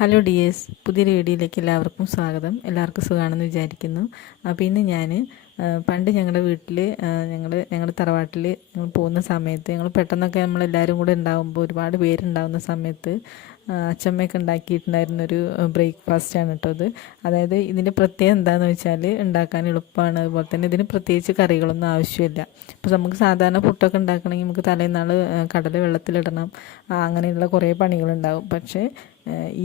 Hello D S പുതിയൊരു വീഡിയോയിലേക്ക് എല്ലാവർക്കും സ്വാഗതം. എല്ലാവർക്കും സുഖമാണെന്ന് വിചാരിക്കുന്നു. അപ്പോൾ ഇന്ന് ഞാൻ പണ്ട് ഞങ്ങളുടെ വീട്ടിൽ ഞങ്ങൾ ഞങ്ങളുടെ തറവാട്ടിൽ ഞങ്ങൾ പോകുന്ന സമയത്ത് ഞങ്ങൾ പെട്ടെന്നൊക്കെ നമ്മളെല്ലാവരും കൂടെ ഉണ്ടാകുമ്പോൾ ഒരുപാട് പേരുണ്ടാകുന്ന സമയത്ത് അച്ചമ്മയൊക്കെ ഉണ്ടാക്കിയിട്ടുണ്ടായിരുന്നൊരു ബ്രേക്ക്ഫാസ്റ്റാണ് കേട്ടോ അത്. അതായത് ഇതിന്റെ പ്രത്യേകം എന്താണെന്ന് വെച്ചാൽ ഉണ്ടാക്കാൻ എളുപ്പമാണ് അതുപോലെ തന്നെ ഇതിന് പ്രത്യേകിച്ച് കറികളൊന്നും ആവശ്യമില്ല. ഇപ്പോൾ നമുക്ക് സാധാരണ പുട്ടൊക്കെ ഉണ്ടാക്കണമെങ്കിൽ നമുക്ക് തലേന്നാൾ കടല വെള്ളത്തിലിടണം. അങ്ങനെയുള്ള കുറേ പണികളുണ്ടാകും പക്ഷേ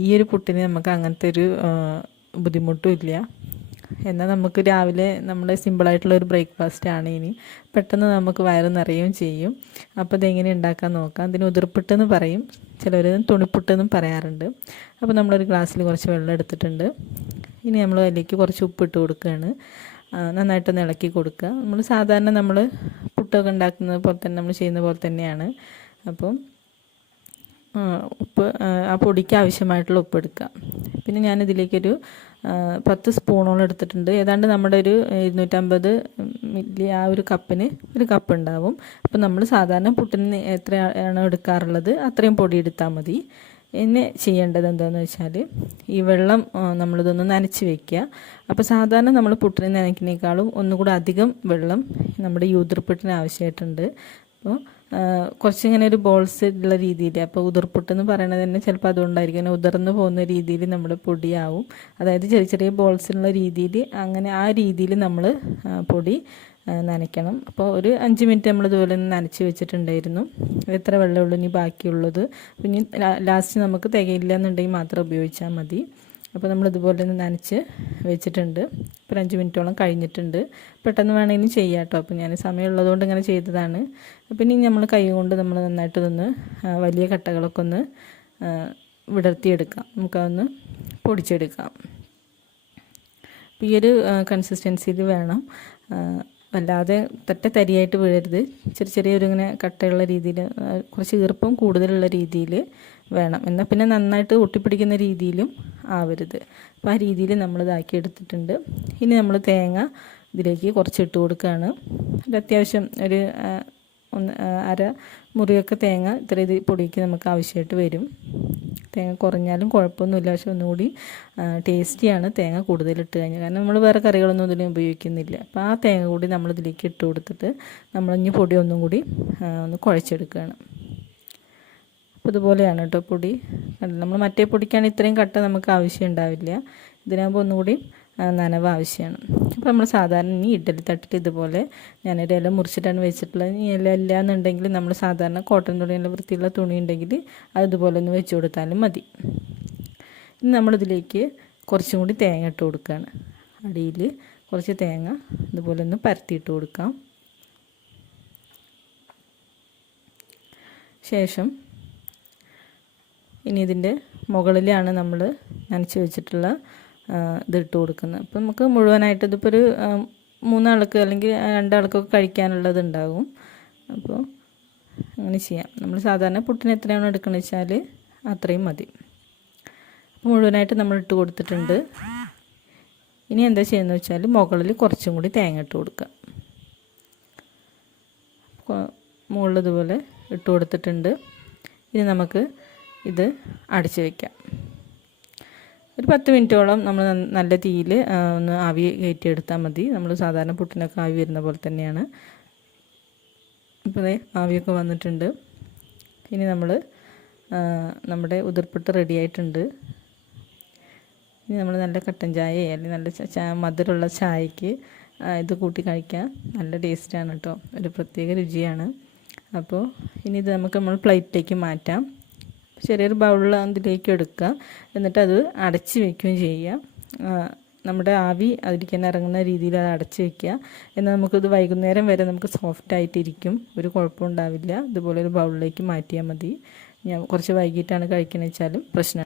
ഈ ഒരു പുട്ടിന് നമുക്ക് അങ്ങനത്തെ ഒരു ബുദ്ധിമുട്ടും ഇല്ല. എന്നാൽ നമുക്ക് രാവിലെ നമ്മുടെ സിമ്പിളായിട്ടുള്ള ഒരു ബ്രേക്ക്ഫാസ്റ്റ് ആണ് ഇനി. പെട്ടെന്ന് നമുക്ക് വയറ് നിറയുകയും ചെയ്യും. അപ്പോൾ ഇതെങ്ങനെ ഉണ്ടാക്കാൻ നോക്കാം. അതിന് ഉതിർപ്പിട്ടെന്ന് പറയും. ചിലർ തുണിപ്പുട്ടെന്നും പറയാറുണ്ട്. അപ്പോൾ നമ്മളൊരു ഗ്ലാസ്സിൽ കുറച്ച് വെള്ളം എടുത്തിട്ടുണ്ട്. ഇനി നമ്മൾ അതിലേക്ക് കുറച്ച് ഉപ്പിട്ട് കൊടുക്കുകയാണ്. നന്നായിട്ട് നന്നായിട്ടൊന്ന് ഇളക്കി കൊടുക്കുക. നമ്മൾ സാധാരണ നമ്മൾ പുട്ടൊക്കെ ഉണ്ടാക്കുന്നത് പോലെ തന്നെ നമ്മൾ ചെയ്യുന്ന പോലെ തന്നെയാണ്. അപ്പം ഉപ്പ് ആ, പൊടിക്ക് ആവശ്യമായിട്ടുള്ള ഉപ്പ് എടുക്കുക. പിന്നെ ഞാനിതിലേക്കൊരു ഇതിലേക്കൊരു പത്ത് സ്പൂണോളം എടുത്തിട്ടുണ്ട്. ഏതാണ്ട് നമ്മുടെ ഒരു ഇരുന്നൂറ്റമ്പത് മില്ലി ആ ഒരു കപ്പിന് ഒരു കപ്പ് ഉണ്ടാവും. അപ്പോൾ നമ്മൾ സാധാരണ പുട്ടിന് എത്രയാണ് എടുക്കാറുള്ളത് അത്രയും പൊടി എടുത്താൽ മതി. പിന്നെ ചെയ്യേണ്ടത് എന്താണെന്ന് വെച്ചാൽ ഈ വെള്ളം നമ്മളിതൊന്ന് നനച്ച് വെക്കുക. അപ്പോൾ സാധാരണ നമ്മൾ പുട്ടിന് നനയ്ക്കുന്നേക്കാളും ഒന്നുകൂടെ അധികം വെള്ളം നമ്മുടെ യൂതൃപ്പുട്ടിന് ആവശ്യമായിട്ടുണ്ട്. അപ്പോൾ കുറച്ചിങ്ങനെ ഒരു ബോൾസ് ഉള്ള രീതിയിൽ അപ്പോൾ ഉതിർപ്പുട്ടെന്ന് പറയണത് തന്നെ ചിലപ്പോൾ അതുകൊണ്ടായിരിക്കും. അങ്ങനെ ഉതിർന്ന് പോകുന്ന രീതിയിൽ നമ്മൾ പൊടിയാവും. അതായത് ചെറിയ ചെറിയ ബോൾസ് ഉള്ള രീതിയിൽ അങ്ങനെ ആ രീതിയിൽ നമ്മൾ പൊടി നനയ്ക്കണം. അപ്പോൾ ഒരു അഞ്ച് മിനിറ്റ് നമ്മൾ ഇതുപോലെ നനച്ച് വെച്ചിട്ടുണ്ടായിരുന്നു. എത്ര വെള്ളമുള്ളൂ ഇനി ബാക്കിയുള്ളത്? പിന്നെ ലാസ്റ്റ് നമുക്ക് തികയില്ല എന്നുണ്ടെങ്കിൽ മാത്രം ഉപയോഗിച്ചാൽ മതി. അപ്പോൾ നമ്മൾ ഇതുപോലെ ഒന്ന് നനച്ച് വെച്ചിട്ടുണ്ട്. ഇപ്പോൾ അഞ്ച് മിനിറ്റോളം കഴിഞ്ഞിട്ടുണ്ട്. പെട്ടെന്ന് വേണമെങ്കിലും ചെയ്യാം കേട്ടോ. അപ്പോൾ ഞാൻ സമയമുള്ളതുകൊണ്ട് ഇങ്ങനെ ചെയ്തതാണ്. പിന്നെ നമ്മൾ കൈ കൊണ്ട് നമ്മൾ നന്നായിട്ട് ഇതൊന്ന് വലിയ കട്ടകളൊക്കെ ഒന്ന് വിടർത്തിയെടുക്കാം. നമുക്കതൊന്ന് പൊടിച്ചെടുക്കാം. അപ്പോൾ ഈ ഒരു കൺസിസ്റ്റൻസിയിൽ വേണം. വല്ലാതെ തട്ടെ തരിയായിട്ട് വീഴരുത് ചെറിയ ചെറിയൊരു ഇങ്ങനെ കട്ടയുള്ള രീതിയിൽ കുറച്ച് ഈർപ്പം കൂടുതലുള്ള രീതിയിൽ വേണം. എന്നാൽ പിന്നെ നന്നായിട്ട് ഒട്ടിപ്പിടിക്കുന്ന രീതിയിലും ആവരുത്. അപ്പോൾ ആ രീതിയിൽ നമ്മൾ ഇതാക്കി എടുത്തിട്ടുണ്ട്. ഇനി നമ്മൾ തേങ്ങ ഇതിലേക്ക് കുറച്ച് ഇട്ട് കൊടുക്കുകയാണ്. ഒരു അത്യാവശ്യം ഒരു ഒന്ന് അര മുറിയൊക്കെ തേങ്ങ ഇത്ര ഇത് പൊടിക്ക് നമുക്ക് ആവശ്യമായിട്ട് വരും. തേങ്ങ കുറഞ്ഞാലും കുഴപ്പമൊന്നുമില്ല. പക്ഷെ ഒന്നുകൂടി ടേസ്റ്റിയാണ് തേങ്ങ കൂടുതൽ ഇട്ട് കഴിഞ്ഞാൽ. കാരണം നമ്മൾ വേറെ കറികളൊന്നും ഇതിലും ഉപയോഗിക്കുന്നില്ല. അപ്പോൾ ആ തേങ്ങ കൂടി നമ്മൾ ഇതിലേക്ക് ഇട്ട് കൊടുത്തിട്ട് നമ്മളിഞ്ഞ് പൊടി ഒന്നും കൂടി ഒന്ന് കുഴച്ചെടുക്കുകയാണ്. അപ്പോൾ ഇതുപോലെയാണ് കേട്ടോ പൊടി? നമ്മൾ മറ്റേ പൊടിക്കാണ് ഇത്രയും കട്ട നമുക്ക് ആവശ്യം ഉണ്ടാവില്ല. ഇതിനാകുമ്പോൾ ഒന്നുകൂടി നനവ് ആവശ്യമാണ് അപ്പോൾ നമ്മൾ സാധാരണ ഈ ഇഡ്ഡലി തട്ടിൽ ഇതുപോലെ ഞാനൊരു ഇല മുറിച്ചിട്ടാണ് വെച്ചിട്ടുള്ളത്. ഈ ഇല ഇല്ല എന്നുണ്ടെങ്കിൽ നമ്മൾ സാധാരണ കോട്ടൺ തുണിയുള്ള വൃത്തിയുള്ള തുണി ഉണ്ടെങ്കിൽ അത് ഇതുപോലെ ഒന്ന് വെച്ച് കൊടുത്താലും മതി. ഇനി നമ്മളിതിലേക്ക് കുറച്ചും കൂടി തേങ്ങ ഇട്ട് കൊടുക്കുകയാണ് അടിയിൽ കുറച്ച് തേങ്ങ ഇതുപോലെ ഒന്ന് പരത്തിയിട്ട് കൊടുക്കാം. ശേഷം ഇനി ഇതിന്റെ മുകളിലാണ് നമ്മൾ നനച്ച് വെച്ചിട്ടുള്ള ഇത് ഇതിട്ട് കൊടുക്കുന്നത്. അപ്പം നമുക്ക് മുഴുവനായിട്ട് ഇതിപ്പോൾ ഒരു മൂന്നാൾക്ക് അല്ലെങ്കിൽ രണ്ടാൾക്കൊക്കെ കഴിക്കാനുള്ളത് ഉണ്ടാകും. അപ്പോൾ അങ്ങനെ ചെയ്യാം. നമ്മൾ സാധാരണ പുട്ടിന് എത്രയാണോ എടുക്കുന്നത് വെച്ചാൽ അത്രയും മതി. അപ്പോൾ മുഴുവനായിട്ട് നമ്മൾ ഇട്ട് കൊടുത്തിട്ടുണ്ട്. ഇനി എന്താ ചെയ്യുന്നത് വെച്ചാൽ മുകളിൽ കുറച്ചും കൂടി തേങ്ങ ഇട്ട് കൊടുക്കുക. മുകളിൽ ഇതുപോലെ ഇട്ട് കൊടുത്തിട്ടുണ്ട്. ഇനി നമുക്ക് ഇത് അടച്ച് വയ്ക്കാം ഒരു പത്ത് മിനിറ്റോളം നമ്മൾ നല്ല തീയിൽ ഒന്ന് ആവി കയറ്റിയെടുത്താൽ മതി. നമ്മൾ സാധാരണ പുട്ടിനൊക്കെ ആവി വരുന്ന പോലെ തന്നെയാണ്. ഇപ്പോൾ ആവിയൊക്കെ വന്നിട്ടുണ്ട്. ഇനി നമ്മൾ നമ്മുടെ ഉതിർപ്പിട്ട് റെഡി ആയിട്ടുണ്ട്. ഇനി നമ്മൾ നല്ല കട്ടൻ ചായ അല്ലെങ്കിൽ നല്ല മധുരമുള്ള ചായക്ക് ഇത് കൂട്ടി കഴിക്കാം. നല്ല ടേസ്റ്റാണ് കേട്ടോ. ഒരു പ്രത്യേക രുചിയാണ്. അപ്പോൾ ഇനി ഇത് നമുക്ക് നമ്മൾ പ്ലേറ്റിലേക്ക് മാറ്റാം. ചെറിയൊരു ബൗളിൽ അതിലേക്ക് എടുക്കുക. എന്നിട്ട് അത് അടച്ച് വെക്കുകയും ചെയ്യുക. നമ്മുടെ ആവി അതിലേക്ക് തന്നെ ഇറങ്ങുന്ന രീതിയിൽ അത് അടച്ച് വെക്കുക. എന്നാൽ നമുക്കിത് വൈകുന്നേരം വരെ നമുക്ക് സോഫ്റ്റ് ആയിട്ടിരിക്കും. ഒരു കുഴപ്പമുണ്ടാവില്ല ഇതുപോലെ ഒരു ബൗളിലേക്ക് മാറ്റിയാൽ മതി. ഞാൻ കുറച്ച് വൈകിട്ടാണ് കഴിക്കണമെന്ന് വെച്ചാലും പ്രശ്നം